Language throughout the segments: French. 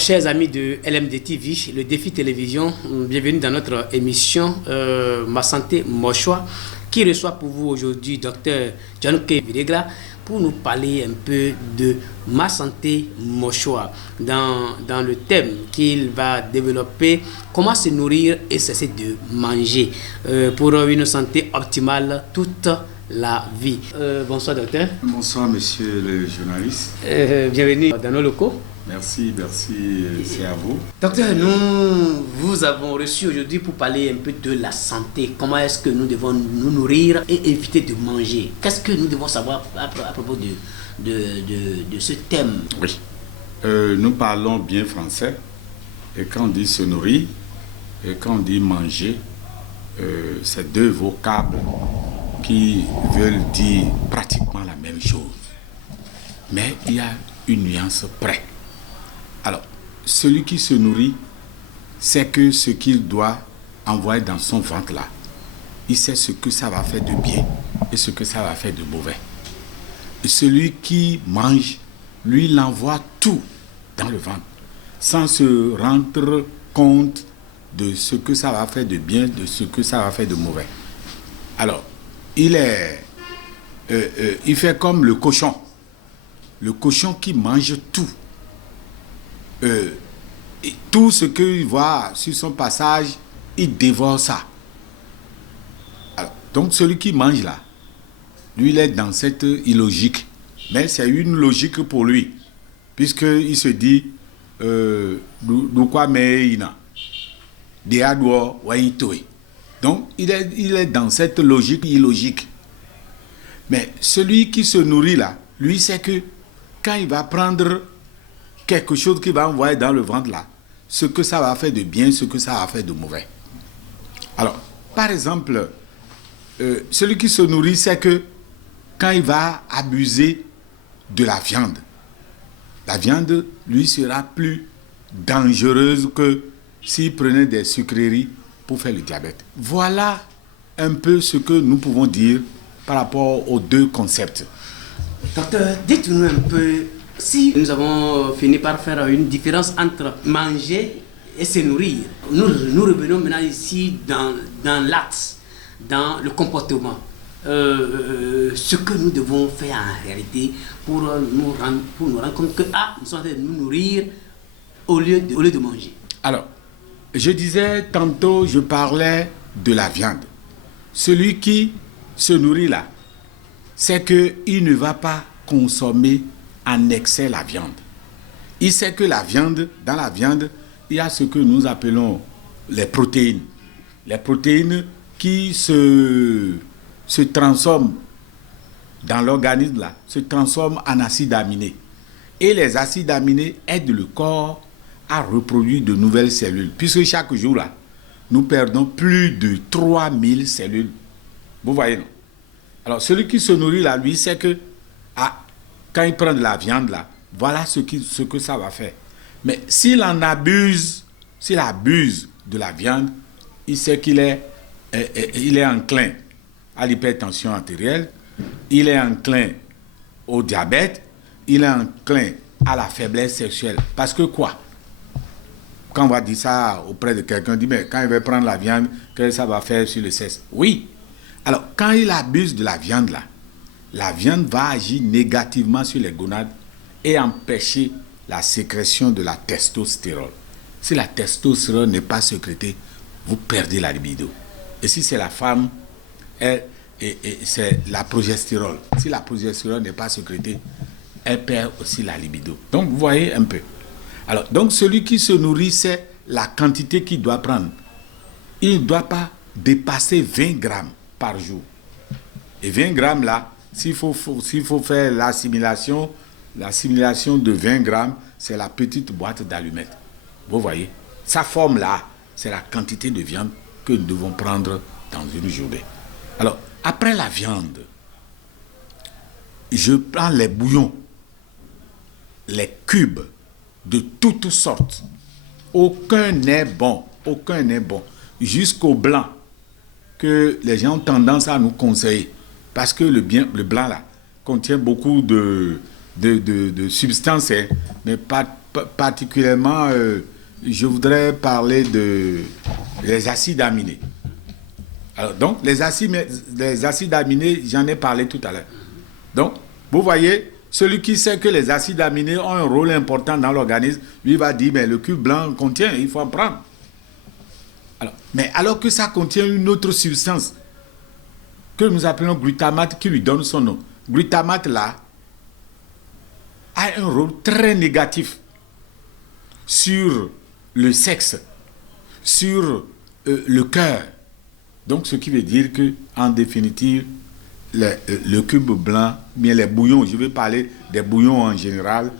Chers amis de LMD TV, le défi télévision, bienvenue dans notre émission Ma Santé, Mon Choix, qui reçoit pour vous aujourd'hui Dr Gianluca Viregla pour nous parler un peu de Ma Santé, Mon Choix, dans le thème qu'il va développer, comment se nourrir et cesser de manger pour une santé optimale toute la vie. Bonsoir docteur. Bonsoir monsieur le journaliste. Bienvenue dans nos locaux. Merci, c'est à vous. Docteur, nous vous avons reçu aujourd'hui pour parler un peu de la santé. Comment est-ce que nous devons nous nourrir et éviter de manger? Qu'est-ce que nous devons savoir à propos de ce thème? Oui, nous parlons bien français. Et quand on dit se nourrir et quand on dit manger, c'est deux vocables qui veulent dire pratiquement la même chose. Mais il y a une nuance près. Alors, celui qui se nourrit sait que ce qu'il doit envoyer dans son ventre là, il sait ce que ça va faire de bien et ce que ça va faire de mauvais. Et celui qui mange, lui, il envoie tout dans le ventre, sans se rendre compte de ce que ça va faire de bien, de ce que ça va faire de mauvais. Alors, il fait comme le cochon qui mange tout. Tout ce qu'il voit sur son passage, il dévore ça. Alors, donc celui qui mange là, lui il est dans cette illogique, mais c'est une logique pour lui, puisqu'il se dit donc il est dans cette logique illogique. Mais celui qui se nourrit là, lui sait que quand il va prendre quelque chose qui va envoyer dans le ventre là, ce que ça va faire de bien, ce que ça va faire de mauvais. Alors, par exemple, celui qui se nourrit sait que quand il va abuser de la viande lui sera plus dangereuse que s'il prenait des sucreries pour faire le diabète. Voilà un peu ce que nous pouvons dire par rapport aux deux concepts. Docteur, dites-nous un peu, si nous avons fini par faire une différence entre manger et se nourrir, nous revenons maintenant ici dans l'acte, dans le comportement. Ce que nous devons faire en réalité pour nous rendre compte que nous sommes en train de nous nourrir au lieu de manger. Alors, je disais tantôt, je parlais de la viande. Celui qui se nourrit là, c'est qu'il ne va pas consommer en excès la viande. Il sait que dans la viande, il y a ce que nous appelons les protéines. Les protéines qui se transforment dans l'organisme là, se transforment en acides aminés. Et les acides aminés aident le corps à reproduire de nouvelles cellules. Puisque chaque jour là, nous perdons plus de 3000 cellules. Vous voyez, non? Alors, celui qui se nourrit là, lui, sait que quand il prend de la viande là, voilà ce que ça va faire. Mais s'il abuse de la viande, il sait qu'il est enclin à l'hypertension artérielle, il est enclin au diabète, il est enclin à la faiblesse sexuelle. Parce que quoi? Quand on va dire ça auprès de quelqu'un, on dit, mais quand il va prendre la viande, qu'est-ce que ça va faire sur le sexe? Oui. Alors, quand il abuse de la viande, là, la viande va agir négativement sur les gonades et empêcher la sécrétion de la testostérone. Si la testostérone n'est pas sécrétée, vous perdez la libido. Et si c'est la femme, c'est la progestérone. Si la progestérone n'est pas sécrétée, elle perd aussi la libido. Donc, vous voyez un peu. Alors, donc, celui qui se nourrit, c'est la quantité qu'il doit prendre. Il ne doit pas dépasser 20 grammes par jour. Et 20 grammes là, s'il faut faire l'assimilation de 20 grammes, c'est la petite boîte d'allumettes. Vous voyez, sa forme là, c'est la quantité de viande que nous devons prendre dans une journée. Alors, après la viande, je prends les bouillons, les cubes de toutes sortes. Aucun n'est bon, jusqu'au blanc, que les gens ont tendance à nous conseiller. Parce que le blanc là contient beaucoup de substances, mais pas particulièrement, je voudrais parler des acides aminés. Alors, donc, les acides aminés, j'en ai parlé tout à l'heure. Donc, vous voyez, celui qui sait que les acides aminés ont un rôle important dans l'organisme, lui va dire, mais le cube blanc contient, il faut en prendre. Alors que ça contient une autre substance que nous appelons glutamate qui lui donne son nom. Glutamate, là, a un rôle très négatif sur le sexe, sur le cœur. Donc, ce qui veut dire que, en définitive, le cube blanc, bien les bouillons, je vais parler des bouillons en général,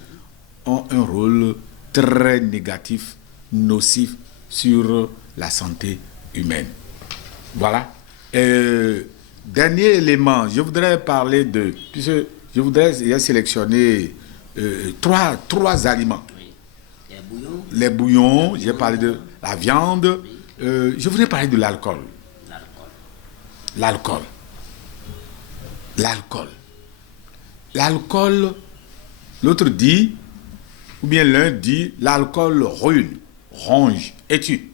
ont un rôle très négatif, nocif sur la santé humaine. Voilà. Dernier élément, je voudrais parler puisque je voudrais sélectionner trois aliments. Oui. Les bouillons, j'ai parlé de la viande, je voudrais parler de l'alcool. L'alcool, l'autre dit, ou bien l'un dit, l'alcool ruine, ronge et tue.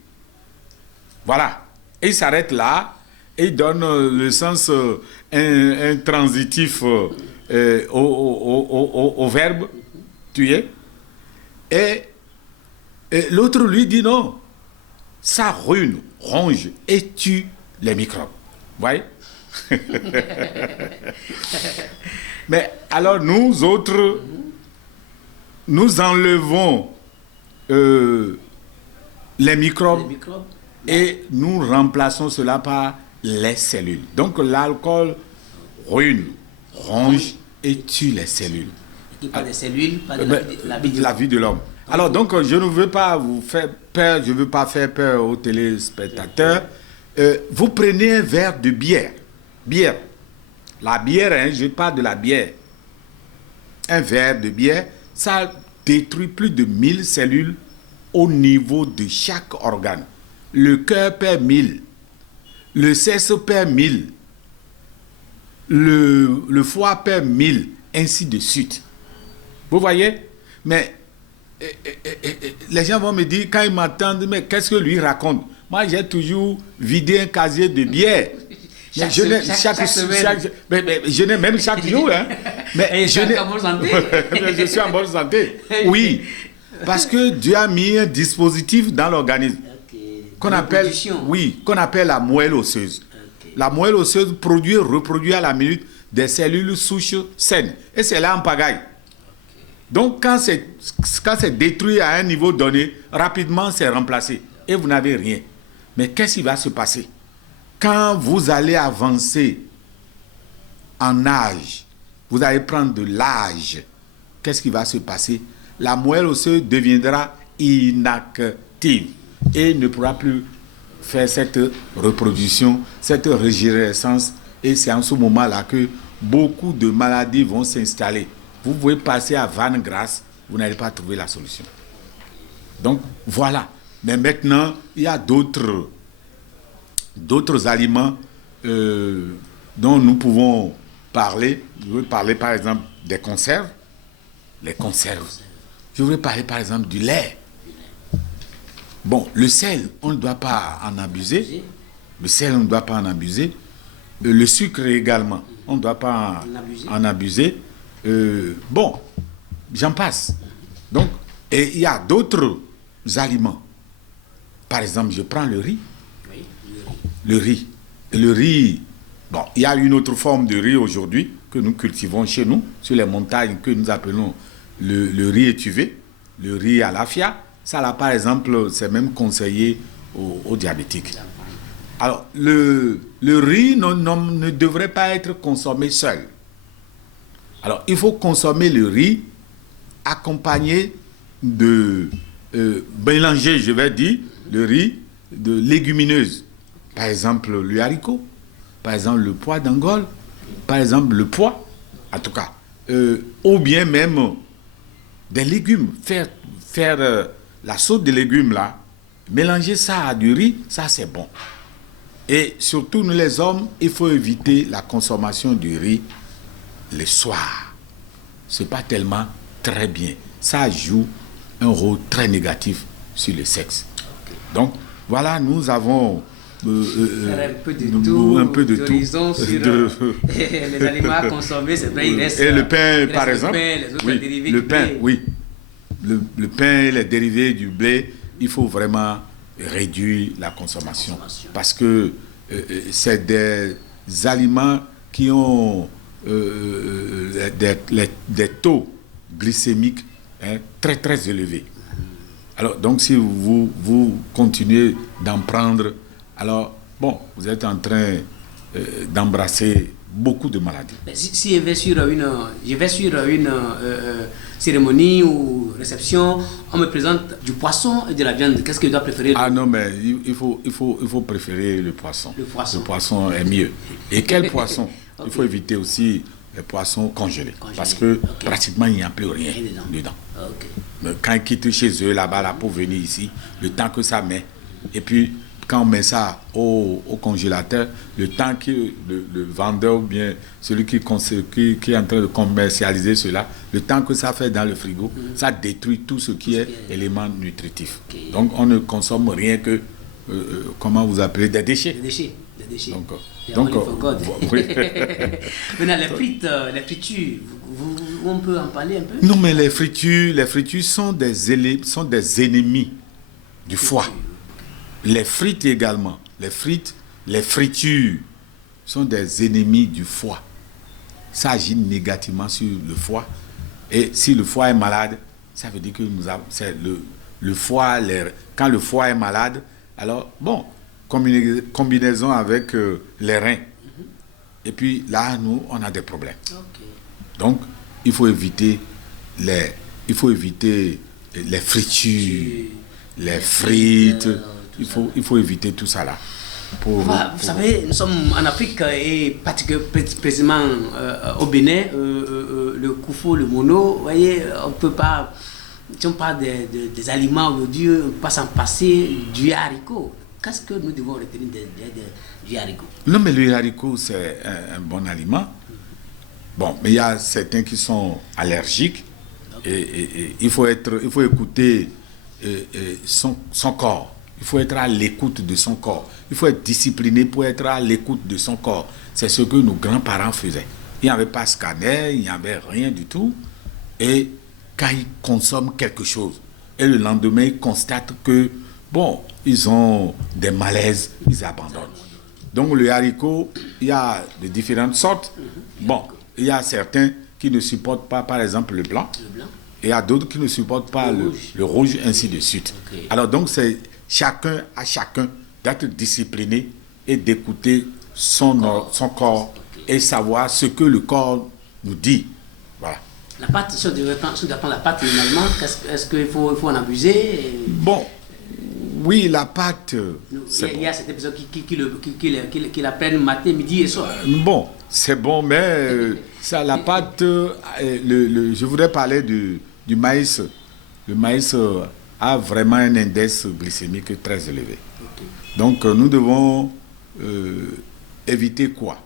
Voilà. Et il s'arrête là et il donne le sens un transitif au verbe tuer. Et l'autre lui dit non, ça ruine, ronge et tue les microbes. Vous voyez? Mais alors nous autres, nous enlevons les microbes et nous remplaçons cela par les cellules. Donc l'alcool ruine, ronge et tue les cellules. Qui parle des cellules, parle de la vie de l'homme. Alors donc je ne veux pas vous faire peur, je ne veux pas faire peur aux téléspectateurs. Vous prenez un verre de bière. La bière, hein, je parle de la bière. Un verre de bière, ça détruit plus de 1000 cellules au niveau de chaque organe. Le cœur perd 1000. Le cerveau perd 1000. Le foie perd 1000. Ainsi de suite. Vous voyez? Mais les gens vont me dire, quand ils m'entendent, mais qu'est-ce que lui raconte? Moi, j'ai toujours vidé un casier de bière. Mais je n'ai même chaque jour. Hein. Mais je suis en bonne santé. Oui. Parce que Dieu a mis un dispositif dans l'organisme qu'on appelle la moelle osseuse. La moelle osseuse reproduit à la minute des cellules souches saines. Et c'est là en pagaille. Donc, quand c'est détruit à un niveau donné, rapidement, c'est remplacé. Et vous n'avez rien. Mais qu'est-ce qui va se passer? Quand vous allez avancer en âge, vous allez prendre de l'âge, qu'est-ce qui va se passer? La moelle osseuse deviendra inactive et ne pourra plus faire cette reproduction, cette régénérescence. Et c'est en ce moment-là que beaucoup de maladies vont s'installer. Vous pouvez passer à Vanne-Grasse, vous n'allez pas trouver la solution. Donc, voilà. Mais maintenant, il y a d'autres aliments dont nous pouvons parler. Je veux parler, par exemple, des conserves. Les conserves. Je voudrais parler, par exemple, du lait. Bon, le sel, on ne doit pas en abuser. Le sel, on ne doit pas en abuser. Le sucre également, on ne doit pas en abuser. Bon, j'en passe. Donc, et il y a d'autres aliments. Par exemple, je prends le riz. Oui, le riz. Le riz, bon, il y a une autre forme de riz aujourd'hui que nous cultivons chez nous, sur les montagnes, que nous appelons le riz étuvé, le riz à l'afia. Ça, là, par exemple, c'est même conseillé aux diabétiques. Alors, le riz ne devrait pas être consommé seul. Alors, il faut consommer le riz accompagné de mélanger, je vais dire, le riz de légumineuses. Par exemple, le haricot, par exemple, le pois d'Angola, par exemple, le pois, en tout cas. Ou bien même des légumes. Faire la sauce de légumes, là, mélanger ça à du riz, ça, c'est bon. Et surtout, nous les hommes, il faut éviter la consommation du riz le soir. Ce n'est pas tellement très bien. Ça joue un rôle très négatif sur le sexe. Ok. Donc, voilà, nous avons Faire un peu de tout sur les aliments à consommer, c'est vrai, il reste. Et le pain, il par reste exemple. Le pain, les autres Oui, dérivés le du pain, blé. oui. Le pain et les dérivés du blé, il faut vraiment réduire la consommation. Parce que c'est des aliments qui ont des taux glycémiques très très élevés. Alors, donc, si vous continuez d'en prendre, alors, bon, vous êtes en train d'embrasser beaucoup de maladies. Mais si je vais sur une cérémonie ou réception, on me présente du poisson et de la viande, qu'est-ce que je dois préférer? Ah non, mais il faut préférer le poisson. Le poisson. Le poisson est mieux. Et quel poisson? Okay. Il faut éviter aussi les poissons congelés. Parce que pratiquement, il n'y a plus rien dedans. Okay. Mais quand ils quittent chez eux là-bas là, pour venir ici, le temps que ça met, et puis quand on met ça au congélateur, le temps que le vendeur ou bien celui qui est en train de commercialiser cela, le temps que ça fait dans le frigo, ça détruit tout ce qui est élément nutritif. Okay. Donc on ne consomme rien que, comment vous appelez, des déchets. Des déchets. Donc oui. Maintenant, les fritures, on peut en parler un peu? Non, mais les fritures sont des ennemis du foie. Les frites également. Les fritures sont des ennemis du foie. Ça agit négativement sur le foie. Et si le foie est malade, ça veut dire que c'est le foie. Quand le foie est malade, alors, bon, combinaison avec les reins. Et puis là, nous, on a des problèmes. Okay. Donc, il faut éviter les fritures, les frites. Il faut éviter tout ça là. Vous savez, nous sommes en Afrique et précisément au Bénin, le koufo, le mono, vous voyez, on peut pas, si on parle des aliments aujourd'hui, on ne peut pas s'en passer du haricot. Qu'est-ce que nous devons retenir du haricot? Non, mais le haricot, c'est un bon aliment. Bon, mais il y a certains qui sont allergiques. Et il faut écouter son corps. Il faut être à l'écoute de son corps. Il faut être discipliné pour être à l'écoute de son corps. C'est ce que nos grands-parents faisaient. Il n'y avait pas de scanner, il n'y avait rien du tout. Et quand ils consomment quelque chose, et le lendemain, ils constatent que, bon, ils ont des malaises, ils abandonnent. Donc le haricot, il y a de différentes sortes. Bon, il y a certains qui ne supportent pas, par exemple, le blanc. Et il y a d'autres qui ne supportent pas le rouge, ainsi de suite. Okay. Alors donc, c'est chacun d'être discipliné et d'écouter son corps et savoir ce que le corps nous dit. Voilà. La pâte, si on doit prendre la pâte normalement, est-ce qu'il faut en abuser? Bon, oui, la pâte... Il y a cet épisode qui la prennent matin, midi et soir. Bon, c'est bon, mais ça, la pâte, je voudrais parler du maïs. Le maïs a vraiment un index glycémique très élevé. Okay. Donc, nous devons éviter quoi?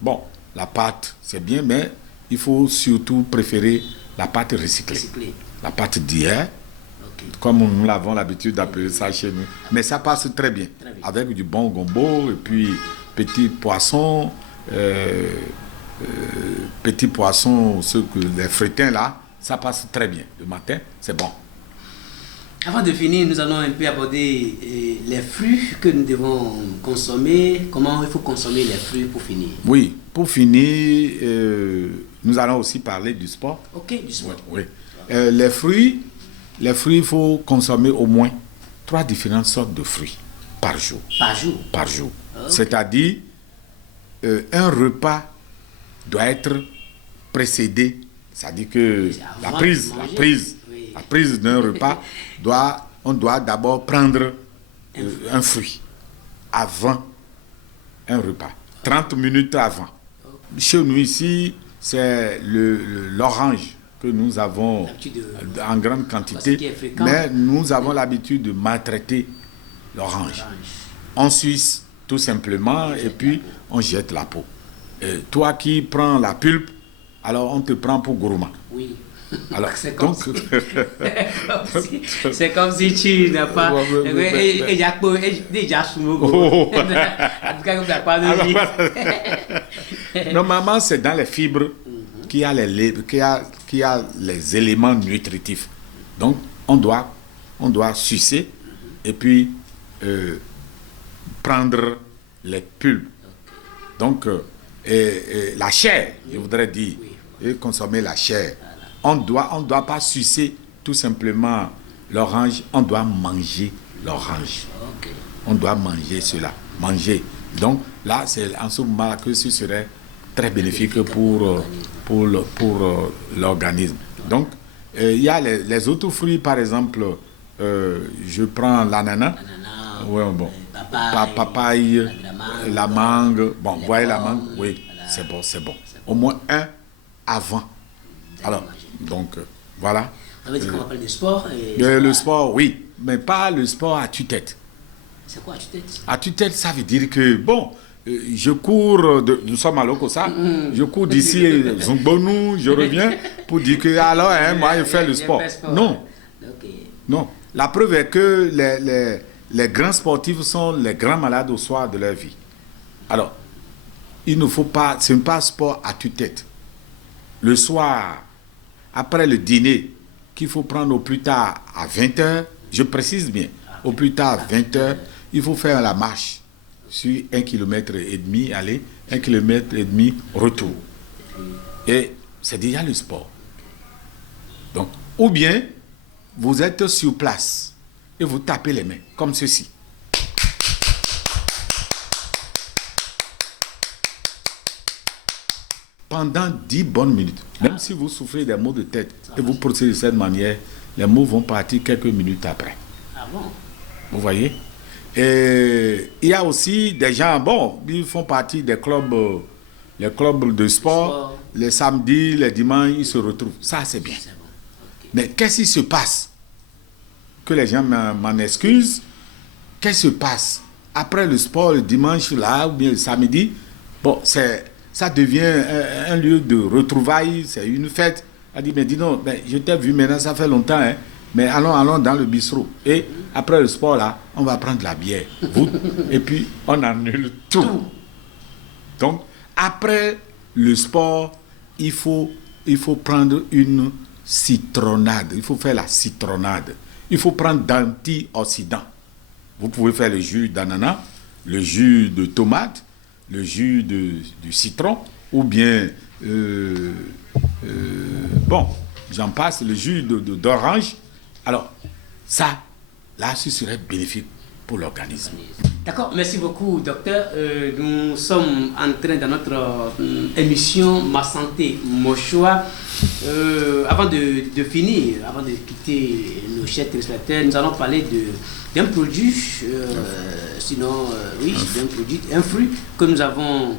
Bon, la pâte, c'est bien, mais il faut surtout préférer la pâte recyclée. La pâte d'hier, okay, comme nous l'avons l'habitude d'appeler ça chez nous. Mais ça passe très bien. Avec du bon gombo et puis petits poissons, les frétins là, ça passe très bien. Le matin, c'est bon. Avant de finir, nous allons un peu aborder les fruits que nous devons consommer. Comment il faut consommer les fruits pour finir? Oui, pour finir, nous allons aussi parler du sport. Ok, du sport. Oui. Les fruits, il faut consommer au moins 3 différentes sortes de fruits par jour. Par jour. Okay. C'est-à-dire, un repas doit être précédé. C'est-à-dire que la prise d'un repas, on doit d'abord prendre un fruit avant un repas, 30 minutes avant. Chez nous ici, c'est l'orange que nous avons en grande quantité, mais nous avons l'habitude de maltraiter l'orange. On suce tout simplement et puis on jette la peau. Toi qui prends la pulpe, alors on te prend pour gourmand. Oui. Alors, C'est donc, c'est comme si tu n'as pas. Et déjà sous mon normalement, c'est dans les fibres qu'il y a qu'il y a les éléments nutritifs. Donc, on doit sucer et puis prendre les pulpes. Donc, et la chair, je voudrais dire, et consommer la chair. On doit pas sucer tout simplement l'orange, on doit manger l'orange. On doit manger cela, manger. Donc là, c'est en ce moment que ce serait très bénéfique pour l'organisme. Donc, il y a les autres fruits, par exemple, je prends l'ananas, ouais, bon, papaye, la mangue, bon, vous voyez la mangue, oui, c'est bon. Au moins un avant. Alors, donc, voilà. Ça veut dire qu'on va parler de sport. Le sport, oui, mais pas le sport à tue-tête. C'est quoi à tue-tête? À tue-tête, ça veut dire que, bon, je cours, nous sommes à Lokossa, je cours d'ici Zungbonou, je reviens pour dire que, alors, moi, je fais le sport. Non. Non. La preuve est que les grands sportifs sont les grands malades au soir de leur vie. Alors, il ne faut pas, ce n'est pas un sport à tue-tête. Le soir, après le dîner, qu'il faut prendre au plus tard à 20h, je précise bien, au plus tard à 20h, il faut faire la marche sur 1,5 km aller, 1,5 km retour. Et c'est déjà le sport. Donc, ou bien, vous êtes sur place et vous tapez les mains, comme ceci. Pendant 10 bonnes minutes, même si vous souffrez des maux de tête et vous procédez de cette manière, les maux vont partir quelques minutes après. Ah bon? Vous voyez? Et il y a aussi des gens, bon, ils font partie des clubs, les clubs de sport, les samedis, les dimanches, ils se retrouvent. Ça, c'est bien. Mais qu'est-ce qui se passe? Que les gens m'en excusent. Qu'est-ce qui se passe? Après le sport, le dimanche, là, ou bien le samedi, bon, ça devient un lieu de retrouvailles, c'est une fête. Elle dit, mais dis donc, je t'ai vu maintenant, ça fait longtemps, hein, mais allons dans le bistrot. Et après le sport, là, on va prendre la bière, et puis on annule tout. Donc, après le sport, il faut prendre une citronnade. Il faut faire la citronnade. Il faut prendre d'antioxydants. Vous pouvez faire le jus d'ananas, le jus de tomate, le jus de citron, ou bien, bon, j'en passe, le jus d'orange. Alors, ça, là, ce serait bénéfique pour l'organisme. D'accord, merci beaucoup, docteur. Nous sommes en train dans notre émission Ma Santé, Mon Choix. Avant de finir, avant de quitter nos chers téléspectateurs, nous allons parler d'un produit, d'un produit, un fruit que nous avons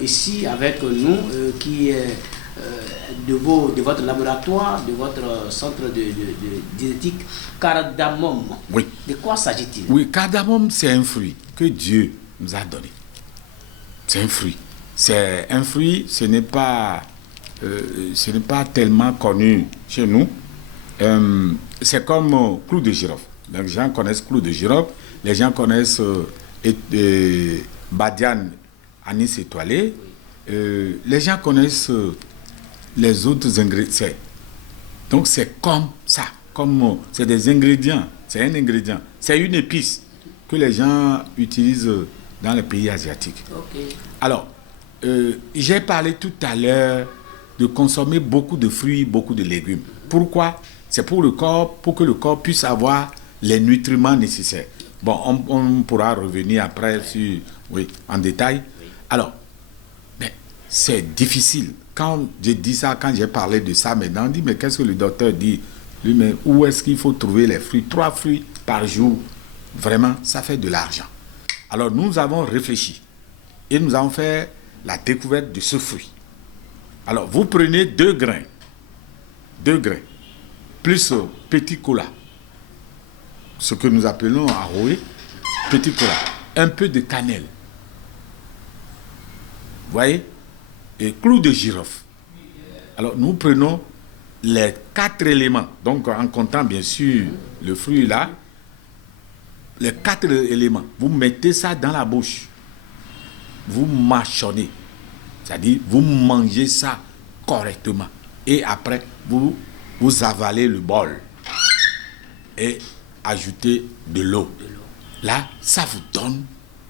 ici avec nous, qui est de votre laboratoire, de votre centre de diététique, cardamome. Oui. De quoi s'agit-il? Oui, cardamome, c'est un fruit que Dieu nous a donné. C'est un fruit. C'est un fruit, ce n'est pas tellement connu chez nous. C'est comme clou de girofle. Les gens connaissent clou de girofle, les gens connaissent badiane, anis étoilé. Les gens connaissent les autres ingrédients. Donc c'est comme ça, c'est des ingrédients, c'est un ingrédient, c'est une épice que les gens utilisent dans les pays asiatiques. Okay. Alors, j'ai parlé tout à l'heure de consommer beaucoup de fruits, beaucoup de légumes. Pourquoi? C'est pour le corps, pour que le corps puisse avoir les nutriments nécessaires. Bon, on pourra revenir après en détail. Alors, c'est difficile. Quand j'ai dit ça, quand j'ai parlé de ça, maintenant, on dit, mais qu'est-ce que le docteur dit? Lui, mais où est-ce qu'il faut trouver les fruits? 3 fruits par jour. Vraiment, ça fait de l'argent. Alors, nous avons réfléchi et nous avons fait la découverte de ce fruit. Alors, vous prenez 2 grains, plus petit cola, ce que nous appelons aroé, petit cola, un peu de cannelle. Vous voyez? Et clou de girofle. Alors, nous prenons les 4 éléments, donc en comptant bien sûr le fruit là, les 4 éléments, vous mettez ça dans la bouche, vous mâchonnez, c'est-à-dire vous mangez ça correctement et après vous avalez le bol et ajoutez de l'eau. Là, ça vous donne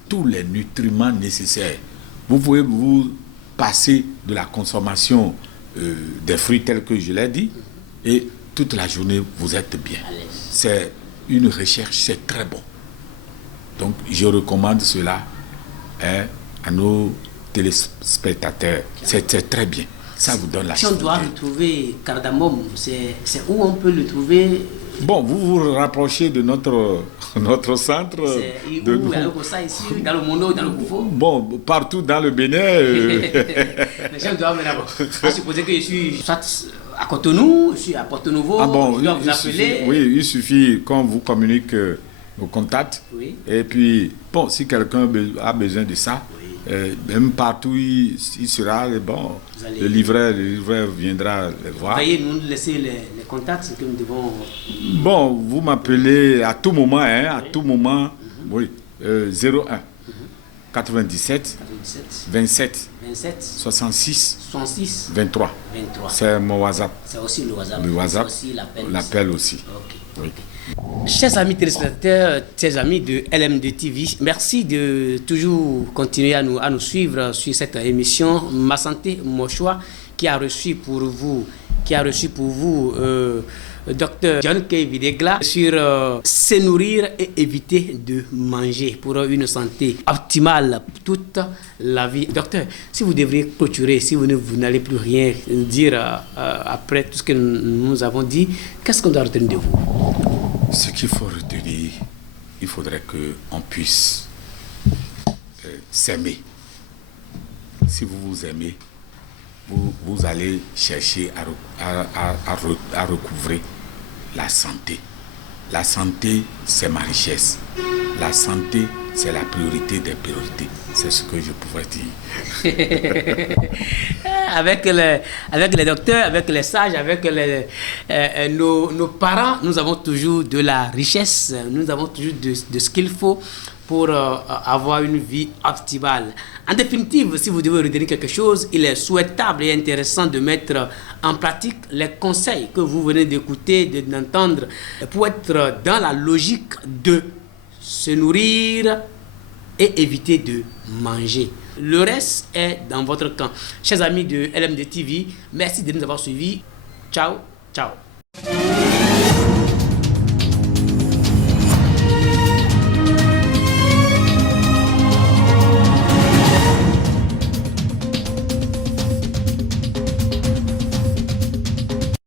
tous les nutriments nécessaires. Vous pouvez vous passer de la consommation des fruits tels que je l'ai dit et toute la journée vous êtes bien. C'est une recherche, c'est très bon. Donc je recommande cela à nos téléspectateurs. C'est très bien. Ça vous donne la Si on doit retrouver cardamome, c'est où on peut le trouver? Bon, vous vous rapprochez de notre centre. C'est où? Ça ici, dans le Mono, dans le Koufo? Bon, partout dans le Bénin. Mais si on doit supposer que je suis soit à Cotonou, je suis à Porto Novo, je dois vous appeler. Oui, il suffit qu'on vous communique nos contacts. Oui. Et puis, bon, si quelqu'un a besoin de ça, même partout il sera, bon, le livreur viendra le voir. Veuillez nous laisser les contacts que nous devons. Bon, vous m'appelez à tout moment, à tout moment, oui, 01 97 27 66 23. C'est mon WhatsApp. C'est aussi le WhatsApp. Le WhatsApp, aussi l'appel aussi. Okay. Oui. Chers amis téléspectateurs, chers amis de LMD TV, merci de toujours continuer à nous suivre sur cette émission Ma Santé, Mon Choix, qui a reçu pour vous Dr John K. Videgla sur se nourrir et éviter de manger pour une santé optimale toute la vie. Docteur, si vous devriez clôturer, si vous n'allez plus rien dire après tout ce que nous avons dit, qu'est-ce qu'on doit retenir de vous? Ce qu'il faut retenir, il faudrait qu'on puisse s'aimer. Si vous vous aimez, vous allez chercher à recouvrer la santé. La santé, c'est ma richesse. La santé, c'est la priorité des priorités. C'est ce que je pourrais dire. Avec les docteurs, avec les sages, avec nos parents, nous avons toujours de la richesse, nous avons toujours de ce qu'il faut pour avoir une vie optimale. En définitive, si vous devez retenir quelque chose, il est souhaitable et intéressant de mettre en pratique les conseils que vous venez d'écouter, d'entendre, pour être dans la logique de se nourrir et éviter de manger. Le reste est dans votre camp. Chers amis de LMD TV, merci de nous avoir suivis. Ciao, ciao.